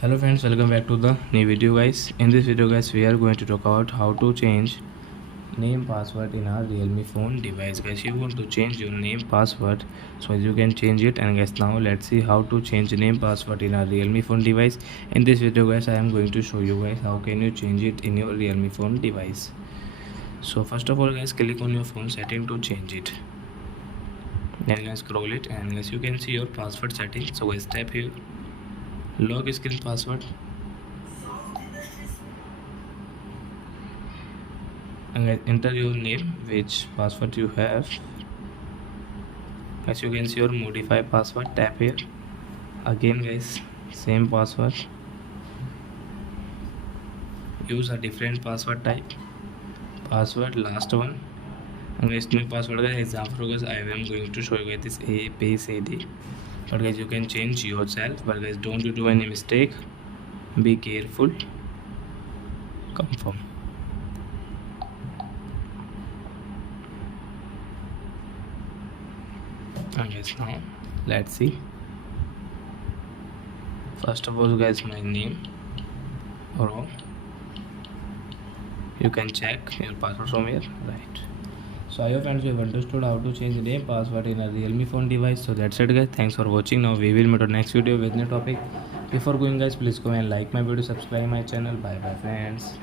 Hello friends, welcome back to the new video guys. In this video guys, we are going to talk about how to change name password in our Realme phone device. Guys, you want to change your name password, so you can change it. And guys, now let's see how to change name password in our Realme phone device. In this video guys, I am going to show you guys how can you change it in your Realme phone device. So first of all guys, click on your phone setting to change it. Then guys, scroll it and guys, you can see your password setting. So guys, tap here, log screen password, and guys, enter your name, which password you have. As you can see your modify password, tap here again guys, same password, use a different password type, password last one. And guys, new password guys, example guys, I am going to show you guys this ABCD, but guys you can change yourself, but guys don't do any mistake, be careful, confirm. And guys, now let's see. First of all guys, my name wrong, you can check your password from here, right? So I hope friends you have understood how to change name password in a Realme phone device. So that's it guys, thanks for watching. Now we will meet on next video with new topic. Before going guys, please go and like my video, subscribe my channel. Bye bye friends.